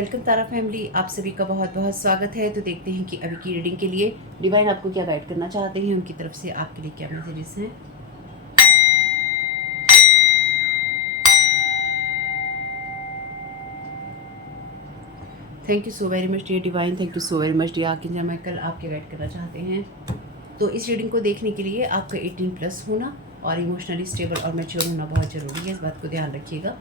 Welcome तारा family, आप सभी का बहुत बहुत स्वागत है। तो देखते हैं कि अभी की रीडिंग के लिए डिवाइन आपको क्या गाइड करना चाहते हैं, उनकी तरफ से आपके लिए क्या मैसेजेस हैं। Thank you so very much dear divine, thank you so very much dear archangel Michael, आप क्या गाइड करना चाहते हैं। तो इस रीडिंग को देखने के लिए आपका 18+ होना और इमोशनली स्टेबल और मैच्योर होना बहुत ज़रूरी है, इस बात को ध्यान रखिएगा।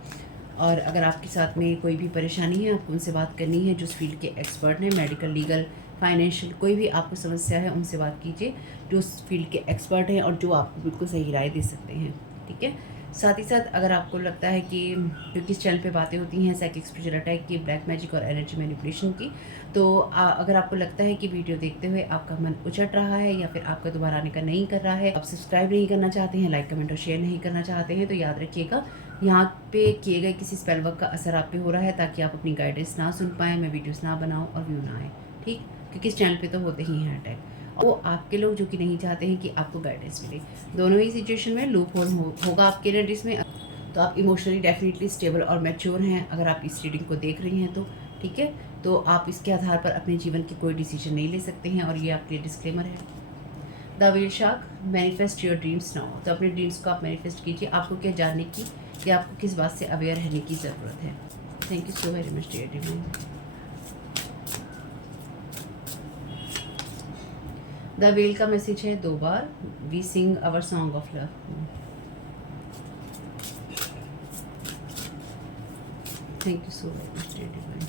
और अगर आपके साथ में कोई भी परेशानी है, आपको उनसे बात करनी है जो इस फील्ड के एक्सपर्ट हैं, मेडिकल, लीगल, फाइनेंशियल, कोई भी आपको समस्या है उनसे बात कीजिए जो उस फील्ड के एक्सपर्ट हैं और जो आपको बिल्कुल सही राय दे सकते हैं। ठीक है। साथ ही साथ अगर आपको लगता है कि क्योंकि इस चैनल पे बातें होती हैं साइकिक स्पिरिचुअल अटैक की, ब्लैक मैजिक और एनर्जी मैनिपुलेशन की, तो अगर आपको लगता है कि वीडियो देखते हुए आपका मन उचट रहा है या फिर आपका दोबारा आने का नहीं कर रहा है, आप सब्सक्राइब नहीं करना चाहते हैं, लाइक कमेंट और शेयर नहीं करना चाहते हैं, तो याद रखिएगा यहाँ पे किए गए किसी स्पेल वर्क का असर आप पे हो रहा है, ताकि आप अपनी गाइडेंस ना सुन पाएँ, मैं वीडियोस ना बनाऊँ और व्यू ना आए। ठीक, क्योंकि इस चैनल पे तो होते ही हैं अटैक, वो आपके लोग जो कि नहीं चाहते हैं कि आपको गाइडेंस मिले। दोनों ही सिचुएशन में लूप होल होगा आपके एनर्जीज में। तो आप इमोशनली डेफिनेटली स्टेबल और मैच्योर हैं अगर आप इस रीडिंग को देख रही हैं तो। ठीक है, तो आप इसके आधार पर अपने जीवन की कोई डिसीजन नहीं ले सकते हैं और ये आपके लिए डिस्क्लेमर है। The wheel shark, manifest your dreams now. तो अपने ड्रीम्स को आप मैनिफेस्ट कीजिए। आपको क्या जानने की या आपको किस बात से अवेयर रहने की ज़रूरत है। Thank you so very much dear divine. The wheel का मैसेज है 2 बार, we sing our song of love. Thank you so very much dear divine.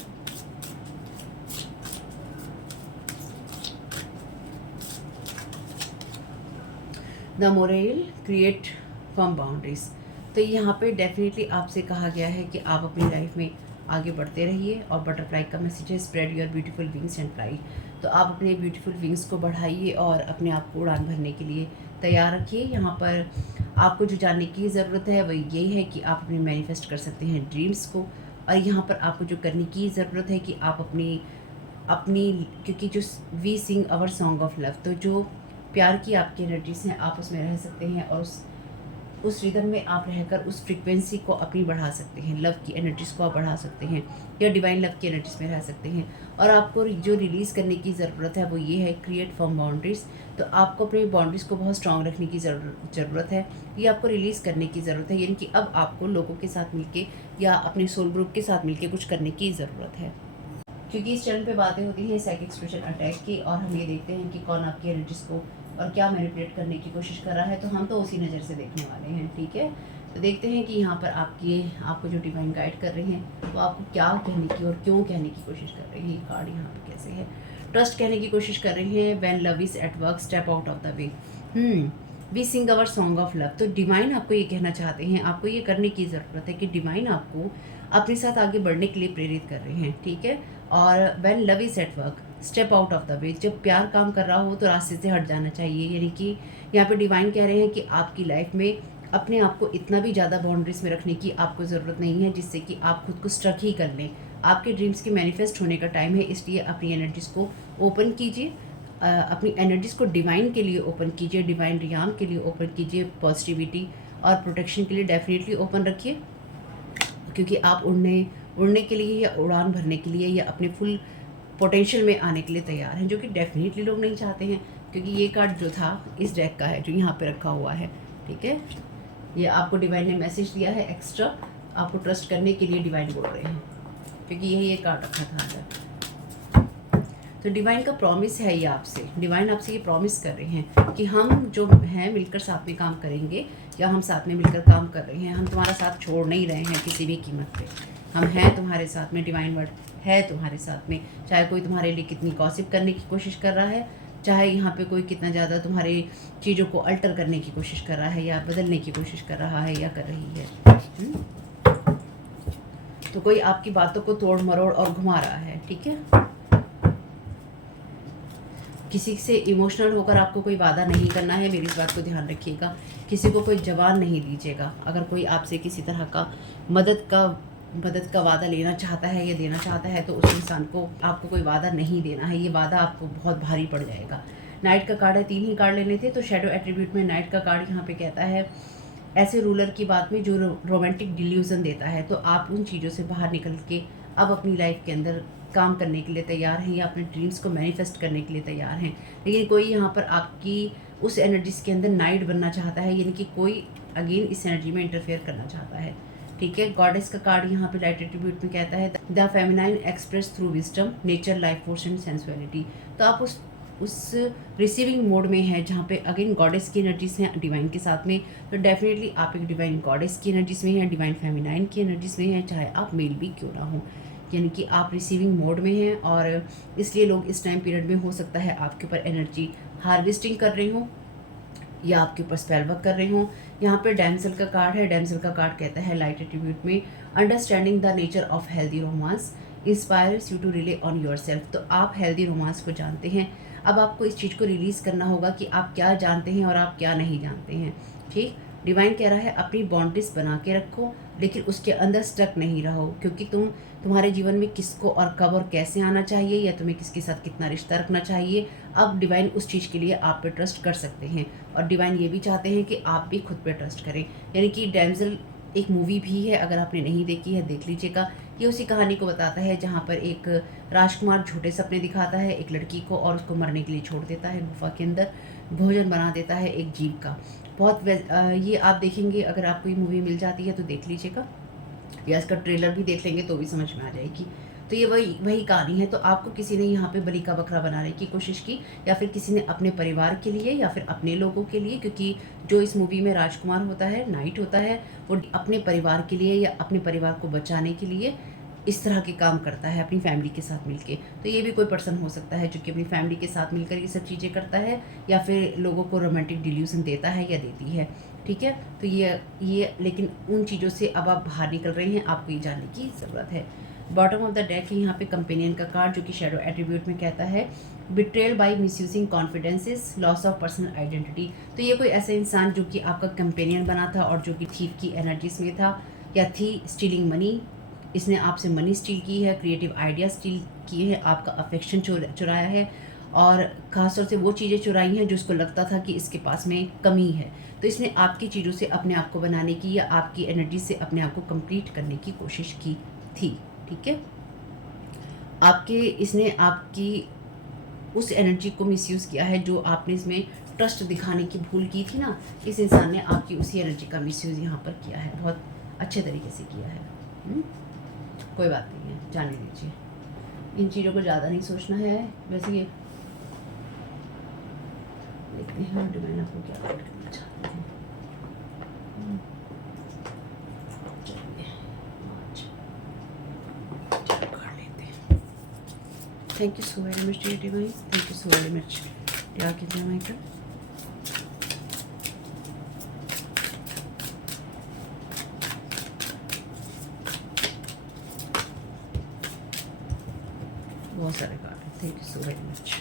The moral, create firm boundaries. तो यहाँ पे डेफिनेटली आपसे कहा गया है कि आप अपनी लाइफ में आगे बढ़ते रहिए। और बटरफ्लाई का मैसेज है spread your beautiful wings and fly. तो आप अपने ब्यूटीफुल विंग्स को बढ़ाइए और अपने आप को उड़ान भरने के लिए तैयार रखिए। यहाँ पर आपको जो जानने की ज़रूरत है वही यही है कि आप अपने मैनिफेस्ट कर सकते हैं ड्रीम्स को। और यहाँ पर आपको जो करने की ज़रूरत है कि आप अपनी अपनी क्योंकि जो we sing our song of love, तो जो प्यार की आपकी एनर्जीज हैं आप उसमें रह सकते हैं और उस रिदम में आप रहकर उस फ्रिक्वेंसी को अपनी बढ़ा सकते हैं। लव की एनर्जीज़ को आप बढ़ा सकते हैं या डिवाइन लव की एनर्जीज में रह सकते हैं। और आपको जो रिलीज़ करने की ज़रूरत है वो ये है क्रिएट फर्म बाउंड्रीज। तो आपको अपनी बाउंड्रीज़ को बहुत स्ट्रांग रखने की ज़रूरत है, ये आपको रिलीज़ करने की ज़रूरत है। यानी कि अब आपको लोगों के साथ मिलके या अपने सोल ग्रुप के साथ मिलके कुछ करने की ज़रूरत है, क्योंकि इस चैनल पे बातें होती हैं साइकिक स्पिरिचुअल अटैक की और हम ये देखते हैं कि कौन आपकी एनर्जीज़ को और क्या मैनिपुलेट करने की कोशिश कर रहा है, तो हम तो उसी नज़र से देखने वाले हैं। ठीक है, तो देखते हैं कि यहाँ पर आपको जो डिवाइन गाइड कर रही हैं वो आपको क्या कहने की और क्यों कहने की कोशिश कर रही है। ये कार्ड यहाँ पे कैसे है। ट्रस्ट कहने की कोशिश कर रही है। When love is at work step out of the way. We sing our song of love. तो डिवाइन आपको ये कहना चाहते हैं, आपको ये करने की ज़रूरत है कि डिवाइन आपको अपने साथ आगे बढ़ने के लिए प्रेरित कर रहे हैं। ठीक है, और when love is at work step out of the वे। जब प्यार काम कर रहा हो तो रास्ते से हट जाना चाहिए। यानी कि यहाँ पे डिवाइन कह रहे हैं कि आपकी लाइफ में अपने आप को इतना भी ज़्यादा बाउंड्रीज में रखने की आपको ज़रूरत नहीं है जिससे कि आप खुद को स्ट्रक ही कर लें। आपके ड्रीम्स के मैनिफेस्ट होने का टाइम है, इसलिए अपनी एनर्जीज़ को ओपन कीजिए। अपनी एनर्जीज़ को डिवाइन के लिए ओपन कीजिए, डिवाइन रियाम के लिए ओपन कीजिए। पॉजिटिविटी और प्रोटेक्शन के लिए डेफिनेटली ओपन रखिए, क्योंकि आप उड़ने के लिए या उड़ान भरने के लिए या अपने फुल पोटेंशियल में आने के लिए तैयार हैं, जो कि डेफिनेटली लोग नहीं चाहते हैं। क्योंकि ये कार्ड जो था इस डेक का है जो यहाँ पे रखा हुआ है। ठीक है, ये आपको डिवाइन ने मैसेज दिया है एक्स्ट्रा, आपको ट्रस्ट करने के लिए डिवाइन बोल रहे हैं, क्योंकि यही ये कार्ड रखा था अंदर। तो डिवाइन का प्रॉमिस है ये आपसे। डिवाइन आपसे ये प्रॉमिस कर रहे हैं कि हम जो हैं मिलकर साथ में काम करेंगे, या हम साथ में मिलकर काम कर रहे हैं। हम तुम्हारा साथ छोड़ नहीं रहे हैं किसी भी कीमत पे। हम हैं तुम्हारे साथ में, डिवाइन वर्ड है तुम्हारे साथ में। चाहे कोई तुम्हारे लिए कितनी गॉसिप करने की कोशिश कर रहा है, चाहे यहाँ पे कोई कितना ज़्यादा तुम्हारी चीज़ों को अल्टर करने की कोशिश कर रहा है या बदलने की कोशिश कर रहा है या कर रही है। तो कोई आपकी बातों को तोड़ मरोड़ और घुमा रहा है। ठीक है, किसी से इमोशनल होकर आपको कोई वादा नहीं करना है, मेरी इस बात को ध्यान रखिएगा। किसी को कोई जवान नहीं दीजिएगा। अगर कोई आपसे किसी तरह का मदद का वादा लेना चाहता है या देना चाहता है, तो उस इंसान को आपको कोई वादा नहीं देना है। ये वादा आपको बहुत भारी पड़ जाएगा। नाइट का कार्ड है, 3 ही कार्ड लेने थे। तो शैडो एट्रीब्यूट में नाइट का कार्ड यहाँ पे कहता है ऐसे रूलर की बात में जो रोमांटिक डिल्यूजन देता है। तो आप उन चीज़ों से बाहर निकल के अब अपनी लाइफ के अंदर काम करने के लिए तैयार हैं या अपने ड्रीम्स को मैनिफेस्ट करने के लिए तैयार हैं। लेकिन कोई यहाँ पर आपकी उस एनर्जीज़ के अंदर नाइट बनना चाहता है, यानी कि कोई अगेन इस एनर्जी में इंटरफेयर करना चाहता है। ठीक है, गॉडेस का कार्ड यहाँ पे लाइट एट्रीब्यूट में कहता है the feminine express through wisdom nature life force and sensuality. तो आप उस रिसीविंग मोड में है जहाँ पे अगेन गॉडेस की एनर्जीज हैं डिवाइन के साथ में। तो डेफिनेटली आप एक डिवाइन गॉडेस की एनर्जीज में हैं, डिवाइन फेमिनाइन की एनर्जीज में हैं, चाहे आप मेल भी क्यों ना हो, यानी कि आप रिसीविंग मोड में हैं। और इसलिए लोग इस टाइम पीरियड में हो सकता है आपके ऊपर एनर्जी हार्वेस्टिंग कर रही हो या आपके ऊपर स्पेल वर्क कर रहे हो। यहाँ पे डैमसल का कार्ड है। डैमसल का कार्ड कहता है लाइट एट्रीब्यूट में understanding the nature of healthy romance inspires you to rely on your self. तो आप हेल्दी रोमांस को जानते हैं, अब आपको इस चीज़ को रिलीज़ करना होगा कि आप क्या जानते हैं और आप क्या नहीं जानते हैं। ठीक, डिवाइन कह रहा है अपनी बाउंड्रीज बना के रखो, लेकिन उसके अंदर स्टक नहीं रहो, क्योंकि तुम्हारे जीवन में किसको और कब और कैसे आना चाहिए या तुम्हें किसके साथ कितना रिश्ता रखना चाहिए, अब डिवाइन उस चीज़ के लिए आप पे ट्रस्ट कर सकते हैं। और डिवाइन ये भी चाहते हैं कि आप भी खुद पे ट्रस्ट करें। यानी कि डैमसल एक मूवी भी है, अगर आपने नहीं देखी है देख लीजिएगा। ये उसी कहानी को बताता है जहाँ पर एक राजकुमार झूठे सपने दिखाता है एक लड़की को और उसको मरने के लिए छोड़ देता है गुफा के अंदर, भोजन बना देता है एक जीव का। बहुत ये आप देखेंगे, अगर आपको ये मूवी मिल जाती है तो देख लीजिएगा, या इसका ट्रेलर भी देख लेंगे तो भी समझ में आ जाएगी। तो ये वही कहानी है। तो आपको किसी ने यहाँ पे बलि का बकरा बनाने की कोशिश की, या फिर किसी ने अपने परिवार के लिए या फिर अपने लोगों के लिए, क्योंकि जो इस मूवी में राजकुमार होता है, नाइट होता है, वो अपने परिवार के लिए या अपने परिवार को बचाने के लिए इस तरह के काम करता है अपनी फैमिली के साथ मिलके। तो ये भी कोई पर्सन हो सकता है जो कि अपनी फैमिली के साथ मिलकर ये सब चीज़ें करता है, या फिर लोगों को रोमांटिक डिल्यूजन देता है या देती है। ठीक है, तो ये लेकिन उन चीज़ों से अब आप बाहर निकल रहे हैं, आपको ये जानने की ज़रूरत है। बॉटम ऑफ द डेक है यहाँ पे कंपेनियन का कार्ड, जो कि शैडो एट्रीब्यूट में कहता है betrayal by misusing confidences, loss of personal identity. तो ये कोई ऐसा इंसान जो कि आपका कंपेनियन बना था और जो कि थीफ की एनर्जीज में था या थी, स्टीलिंग मनी, इसने आपसे मनी स्टील की है, क्रिएटिव आइडिया स्टील किए हैं, आपका अफेक्शन चुराया है, और खासतौर से वो चीज़ें चुराई हैं जो उसको लगता था कि इसके पास में कमी है। तो इसने आपकी चीज़ों से अपने आप को बनाने की या आपकी एनर्जी से अपने आप को कंप्लीट करने की कोशिश की थी। ठीक है, इसने आपकी उस एनर्जी को मिसयूज़ किया है जो आपने इसमें ट्रस्ट दिखाने की भूल की थी ना, इस इंसान ने आपकी उसी एनर्जी का मिसयूज़ यहाँ पर किया है, बहुत अच्छे तरीके से किया है। कोई बात नहीं है, जाने दीजिए, इन चीज़ों को ज़्यादा नहीं सोचना है। वैसे ये देखते हैं डिवाइन आपको क्या गाइड करना चाहते हैं। Thank you so very much dear divine, thank you so very much dear divine. बहुत सारे कार्ड हैं, thank you so very much.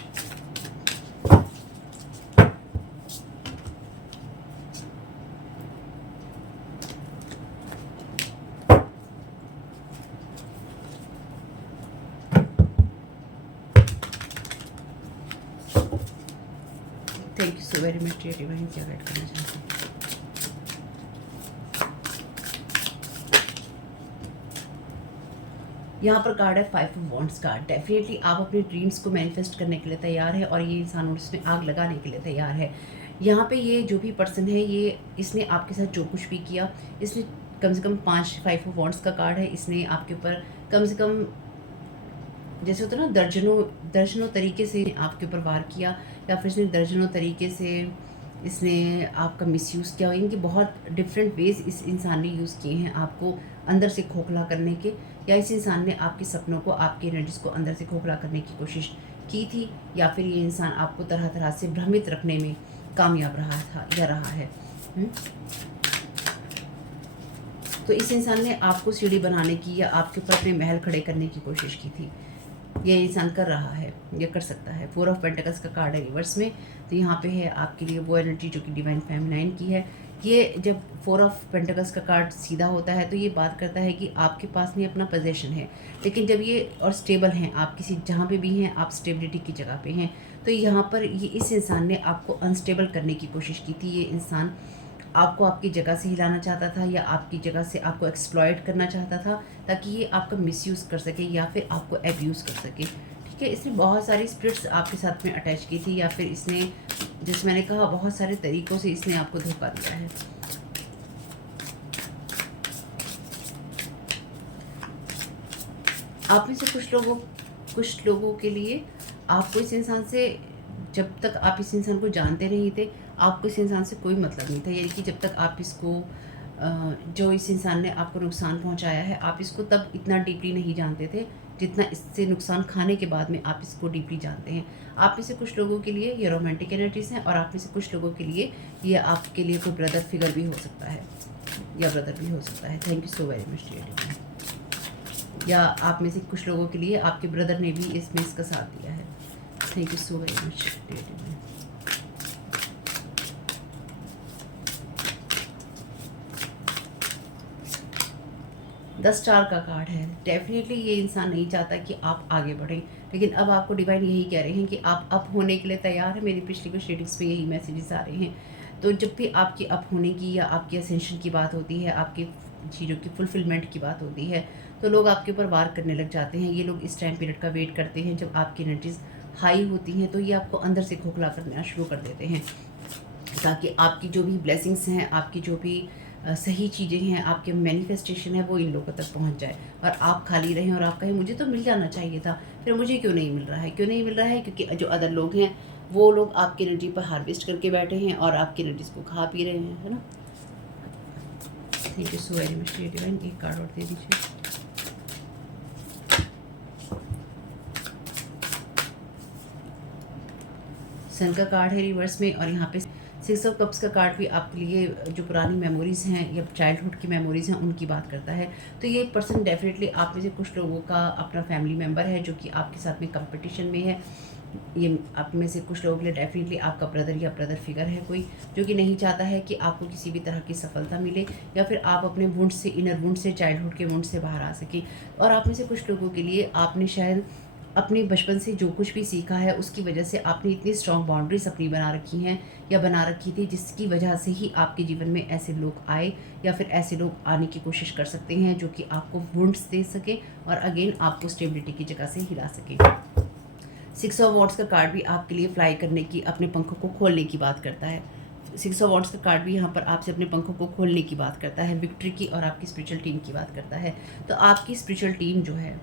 Thank you so very much dear divine, क्या गाइड करना चाहते हैं। यहाँ पर कार्ड है 5 ऑफ वॉन्ड्स कार्ड। डेफिनेटली आप अपने ड्रीम्स को मैनिफेस्ट करने के लिए तैयार है और ये इंसान उसमें आग लगाने के लिए तैयार है। यहाँ पे ये जो भी पर्सन है, ये इसने आपके साथ जो कुछ भी किया, इसने कम से कम 5 ऑफ वॉन्ड्स का कार्ड है, इसने आपके ऊपर कम से कम, जैसे होता है ना, दर्जनों तरीके से आपके ऊपर वार किया, या फिर इसने दर्जनों तरीके से इसने आपका मिसयूज़ किया। इनके बहुत डिफरेंट वेज इस इंसान ने यूज़ किए हैं आपको अंदर से खोखला करने के, या इस इंसान ने आपके सपनों को, आपकी एनर्जीज को अंदर से खोखला करने की कोशिश की थी, या फिर ये इंसान आपको तरह तरह से भ्रमित रखने में कामयाब रहा था या रहा है। तो इस इंसान ने आपको सीढ़ी बनाने की या आपके ऊपर अपने महल खड़े करने की कोशिश की थी। ये इंसान कर रहा है, ये कर सकता है। 4 ऑफ पेंटिकल्स का कार्ड है रिवर्स में, तो यहाँ पे है आपके लिए वो एनर्जी जो कि डिवाइन फेमिनाइन की है। ये जब 4 ऑफ पेंटिकल्स का कार्ड सीधा होता है तो ये बात करता है कि आपके पास नहीं अपना पोजीशन है, लेकिन जब ये और स्टेबल हैं, आप किसी जहाँ पे भी हैं आप स्टेबिलिटी की जगह पे हैं। तो यहाँ पर ये इस इंसान ने आपको अनस्टेबल करने की कोशिश की थी। ये इंसान आपको आपकी जगह से हिलाना चाहता था या आपकी जगह से आपको एक्सप्लॉइट करना चाहता था, ताकि ये आपका मिसयूज़ कर सके या फिर आपको एब्यूज़ कर सके। ठीक है, इसने बहुत सारी स्पिरिट्स आपके साथ में अटैच की थी, या फिर इसने, जैसे मैंने कहा, बहुत सारे तरीक़ों से इसने आपको धोखा दिया है। आप में से कुछ लोगों के लिए आपको इस इंसान से, जब तक आप इस इंसान को जानते नहीं थे, आपको इस इंसान से कोई मतलब नहीं था। यानी कि जब तक आप इसको जो इस इंसान ने आपको नुकसान पहुंचाया है, आप इसको तब इतना डीपली नहीं जानते थे जितना इससे नुकसान खाने के बाद में आप इसको डीपली जानते हैं। आप में से कुछ लोगों के लिए ये रोमांटिक एनर्जीज़ हैं, और आप में से कुछ लोगों के लिए ये आपके लिए कोई ब्रदर फिगर भी हो सकता है या ब्रदर भी हो सकता है। Thank you so very much dear. या आप में से कुछ लोगों के लिए आपके ब्रदर ने भी इसमें इसका साथ दिया है। Thank you so very much dear. 10 star का कार्ड है। डेफिनेटली ये इंसान नहीं चाहता कि आप आगे बढ़ें, लेकिन अब आपको डिवाइन यही कह रहे हैं कि आप अप होने के लिए तैयार हैं। मेरी पिछली कुछ रीडिंग्स में यही मैसेजेस आ रहे हैं। तो जब भी आपकी अप होने की या आपकी असेंशन की बात होती है, आपकी चीज़ों की फुलफिलमेंट की बात होती है, तो लोग आपके ऊपर वार करने लग जाते हैं। ये लोग इस टाइम पीरियड का वेट करते हैं जब आपकी एनर्जीज हाई होती हैं, तो ये आपको अंदर से खोखला करना शुरू कर देते हैं, ताकि आपकी जो भी ब्लेसिंग्स हैं, आपकी जो भी सही चीज़ें हैं, आपके मैनिफेस्टेशन है, वो इन लोगों तक पहुंच जाए और आप खाली रहें और आप कहें मुझे तो मिल जाना चाहिए था, फिर मुझे क्यों नहीं मिल रहा है। क्यों नहीं मिल रहा है? क्योंकि जो अदर लोग हैं वो लोग आपकी एनर्जी पर हार्वेस्ट करके बैठे हैं और आपकी एनर्जीज को खा पी रहे हैं, है ना। Thank you so very much divine. एक कार्ड और दे दीजिए। सन का कार्ड है रिवर्स में, और यहाँ पे 6 ऑफ कप्स का कार्ड भी आपके लिए जो पुरानी मेमोरीज़ हैं या चाइल्डहुड की मेमोरीज़ हैं उनकी बात करता है। तो ये पर्सन डेफिनेटली आप में से कुछ लोगों का अपना फैमिली मेम्बर है जो कि आपके साथ में कंपटीशन में है। ये आप में से कुछ लोगों के लिए डेफिनेटली आपका ब्रदर या ब्रदर फिगर है कोई, जो कि नहीं चाहता है कि आपको किसी भी तरह की सफलता मिले, या फिर आप अपने वुंड से, इनर वुंड से, चाइल्डहुड के वुंड से बाहर आ सकें। और आप में से कुछ लोगों के लिए आपने शायद अपने बचपन से जो कुछ भी सीखा है उसकी वजह से आपने इतनी स्ट्रॉन्ग बाउंड्रीज अपनी बना रखी हैं या बना रखी थी, जिसकी वजह से ही आपके जीवन में ऐसे लोग आए या फिर ऐसे लोग आने की कोशिश कर सकते हैं जो कि आपको वुंड्स दे सके और अगेन आपको स्टेबिलिटी की जगह से हिला सके। 6 ऑफ वॉन्ड्स का कार्ड भी आपके लिए फ्लाई करने की, अपने पंखों को खोलने की बात करता है। 6 ऑफ वॉन्ड्स का कार्ड भी यहाँ पर आपसे अपने पंखों को खोलने की बात करता है, विक्ट्री की और आपकी स्पिरिचुअल टीम की बात करता है। तो आपकी स्पिरिचुअल टीम जो है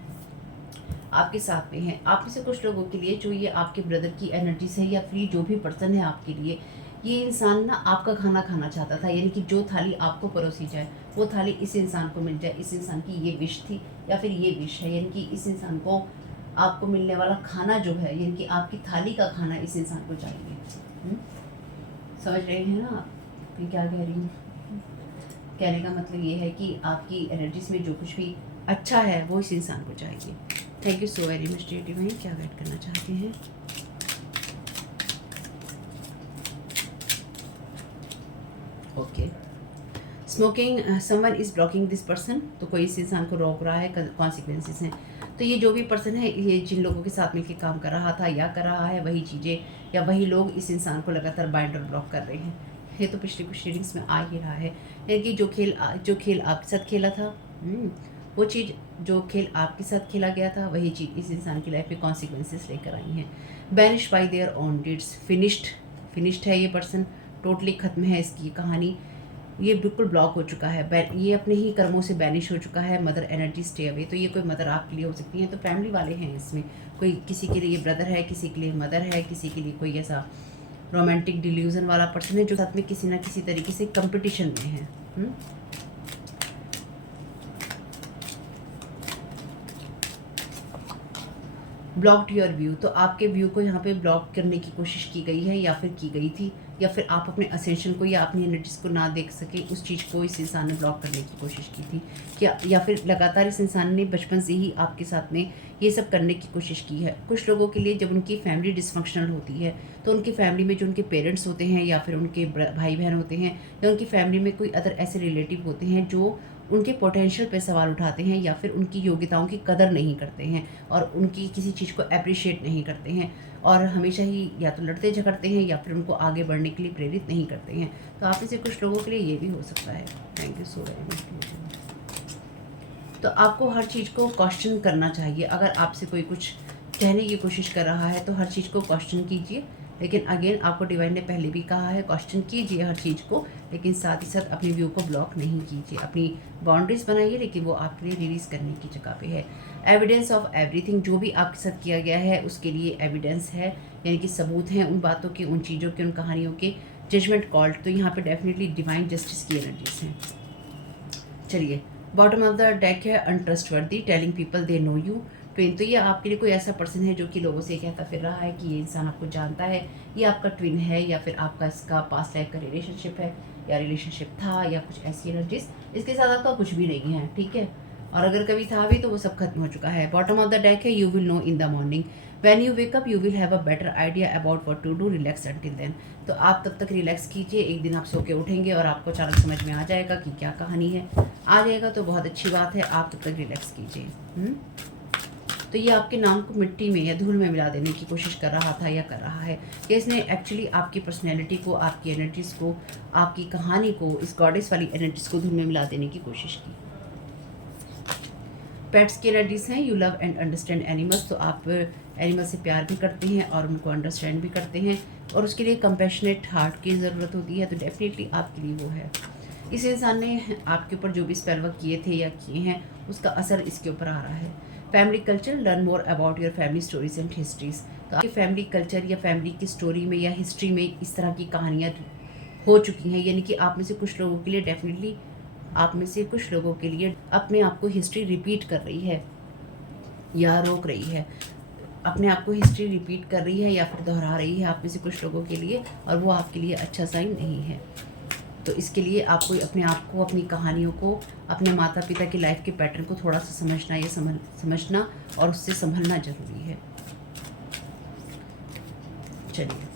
आपके साथ में है। आप में से कुछ लोगों के लिए जो ये आपके ब्रदर की एनर्जी से या फिर जो भी पर्सन है आपके लिए, ये इंसान ना आपका खाना खाना चाहता था। यानी कि जो थाली आपको परोसी जाए वो थाली इस इंसान को मिल जाए। इस इंसान की ये विश थी या फिर ये विश है, यानी कि इस इंसान को आपको मिलने वाला खाना जो है, यानी कि आपकी थाली का खाना इस इंसान को चाहिए। समझ रहे हैं ना आप क्या कह रही हूँ? कहने का मतलब ये है कि आपकी एनर्जीज में जो कुछ भी अच्छा है वो इस इंसान को चाहिए। Thank you so very much dear divine. क्या गाइड करना चाहते हैं? Okay, smoking, someone is blocking this person. तो कोई इस इंसान को रोक रहा है, कॉन्सिक्वेंसेस हैं। तो ये जो भी पर्सन है, ये जिन लोगों के साथ मिलकर काम कर रहा था या कर रहा है, वही चीज़ें या वही लोग इस इंसान को लगातार बाइंड और ब्लॉक कर रहे हैं। ये तो पिछली कुछ रीडिंग्स में आ ही रहा है। यानी कि जो खेल आपके साथ खेला था, वो चीज़, जो खेल आपके साथ खेला गया था, वही चीज़ इस इंसान की लाइफ में कॉन्सिक्वेंसेस लेकर आई हैं। Banish bye their own डिड्स, finished है ये पर्सन, टोटली ख़त्म है इसकी कहानी। ये बिल्कुल ब्लॉक हो चुका है, ये अपने ही कर्मों से बैनिश हो चुका है। Mother energy stay away. तो ये कोई मदर आपके लिए हो सकती है, तो फैमिली वाले हैं इसमें। कोई किसी के लिए ब्रदर है, किसी के लिए मदर है, किसी के लिए कोई ऐसा रोमांटिक डिल्यूजन वाला पर्सन है जो साथ में किसी ना किसी तरीके से कंपटीशन में है। ब्लॉक्ड योर व्यू, तो आपके व्यू को यहाँ पे ब्लॉक करने की कोशिश की गई है या फिर की गई थी, या फिर आप अपने असेंशन को या अपनी एनर्जीज को ना देख सके, उस चीज़ को इस इंसान ने ब्लॉक करने की कोशिश की थी क्या, या फिर लगातार इस इंसान ने बचपन से ही आपके साथ में ये सब करने की कोशिश की है। कुछ लोगों के लिए जब उनकी फैमिली डिसफंक्शनल होती है, तो उनकी फैमिली में जो उनके पेरेंट्स होते हैं या फिर उनके भाई बहन होते हैं या उनकी फैमिली में कोई अदर ऐसे रिलेटिव होते हैं जो उनके पोटेंशियल पे सवाल उठाते हैं या फिर उनकी योग्यताओं की कदर नहीं करते हैं और उनकी किसी चीज़ को अप्रिशिएट नहीं करते हैं और हमेशा ही या तो लड़ते झगड़ते हैं या फिर उनको आगे बढ़ने के लिए प्रेरित नहीं करते हैं। तो आप में से कुछ लोगों के लिए ये भी हो सकता है। Thank you so very much. तो आपको हर चीज़ को क्वेश्चन करना चाहिए। अगर आपसे कोई कुछ कहने की कोशिश कर रहा है तो हर चीज़ को क्वेश्चन कीजिए। लेकिन अगेन आपको डिवाइन ने पहले भी कहा है, क्वेश्चन कीजिए हर चीज़ को, लेकिन साथ ही साथ अपनी व्यू को ब्लॉक नहीं कीजिए। अपनी बाउंड्रीज बनाइए, लेकिन वो आपके लिए रिलीज़ करने की जगह पे है। एविडेंस ऑफ एवरीथिंग, जो भी आपके साथ किया गया है उसके लिए एविडेंस है, यानी कि सबूत हैं उन बातों के, उन चीज़ों के, उन कहानियों के। जजमेंट कॉल्ड, तो यहाँ पे डेफिनेटली डिवाइन जस्टिस की एनर्जीज हैं। चलिए, बॉटम ऑफ द डेक है untrustworthy, telling people they know you. Twin, तो ये आपके लिए कोई ऐसा पर्सन है जो कि लोगों से कहता फिर रहा है कि ये इंसान आपको जानता है, ये आपका ट्विन है या फिर आपका इसका पास्ट लाइफ का रिलेशनशिप है या रिलेशनशिप था या कुछ ऐसी एनर्जीज। इसके साथ आपका कुछ भी नहीं है, ठीक है। और अगर कभी था भी तो वो सब खत्म हो चुका है। बॉटम ऑफ द डेक है you will know in the morning, when you wake up you will have a better idea about what to do, relax until then. तो आप तब तक रिलैक्स कीजिए, एक दिन आप सो के उठेंगे और आपको अचानक समझ में आ जाएगा कि क्या कहानी है। आ जाएगा तो बहुत अच्छी बात है, आप तब तक रिलैक्स कीजिए। तो ये आपके नाम को मिट्टी में या धूल में मिला देने की कोशिश कर रहा था या कर रहा है, कि इसने एक्चुअली आपकी पर्सनैलिटी को, आपकी एनर्जीज़ को, आपकी कहानी को, इस गॉडेस वाली एनर्जीज़ को धूल में मिला देने की कोशिश की। पेट्स की एनर्जीज हैं, you love and understand animals, तो आप एनिमल से प्यार भी करते हैं और उनको अंडरस्टैंड भी करते हैं और उसके लिए कंपैशनेट हार्ट की ज़रूरत होती है। तो डेफिनेटली आपके लिए वो है। इस इंसान ने आपके ऊपर जो भी स्पेल वर्क किए थे या किए हैं उसका असर इसके ऊपर आ रहा है। Family culture, learn more about your family stories and histories. तो आपकी फैमिली कल्चर या फैमिली की स्टोरी में या हिस्ट्री में इस तरह की कहानियाँ हो चुकी हैं, यानी कि आप में से कुछ लोगों के लिए डेफिनेटली, आप में से कुछ लोगों के लिए अपने आप को हिस्ट्री रिपीट कर रही है या रोक रही है, अपने आप को हिस्ट्री रिपीट कर रही है या फिर दोहरा रही है आप में से कुछ लोगों के लिए, और वो आपके लिए अच्छा साइन नहीं है। तो इसके लिए आपको अपने आप को, अपनी कहानियों को, अपने माता पिता की लाइफ के पैटर्न को थोड़ा सा समझना या समझना और उससे संभलना जरूरी है। चलिए,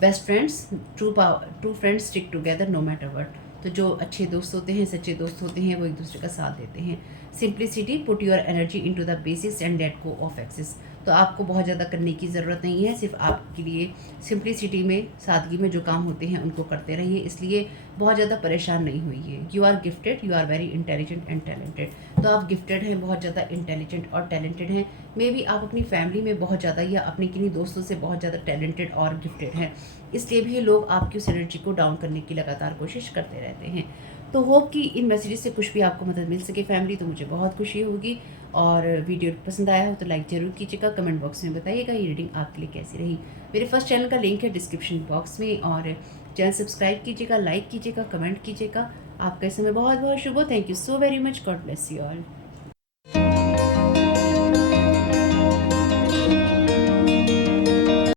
best friends, true friends stick together no matter what. तो जो अच्छे दोस्त होते हैं, सच्चे दोस्त होते हैं, वो एक दूसरे का साथ देते हैं। Simplicity, put your energy into the basics and let go of excess. तो आपको बहुत ज़्यादा करने की ज़रूरत नहीं है, सिर्फ आपके लिए सिंप्लिसिटी में, सादगी में जो काम होते हैं उनको करते रहिए, इसलिए बहुत ज़्यादा परेशान नहीं होइए। You are gifted, you are very intelligent and talented. तो आप गिफ्टेड हैं, बहुत ज़्यादा इंटेलिजेंट और टैलेंटेड हैं। मे बी आप अपनी फैमिली में बहुत ज़्यादा या अपने किन्हीं दोस्तों से बहुत ज़्यादा टैलेंटेड और गिफ्टेड हैं, इसलिए भी लोग आपकी उस एनर्जी को डाउन करने की लगातार कोशिश करते रहते हैं। तो होप कि इन मैसेजेस से कुछ भी आपको मदद मिल सके फैमिली, तो मुझे बहुत खुशी होगी। और वीडियो पसंद आया हो तो लाइक ज़रूर कीजिएगा, कमेंट बॉक्स में बताइएगा ये रीडिंग आपके लिए कैसी रही। मेरे फर्स्ट चैनल का लिंक है डिस्क्रिप्शन बॉक्स में, और चैनल सब्सक्राइब कीजिएगा, लाइक कीजिएगा, कमेंट कीजिएगा। आपका समय बहुत बहुत शुभ हो। Thank you so very much, God bless you all.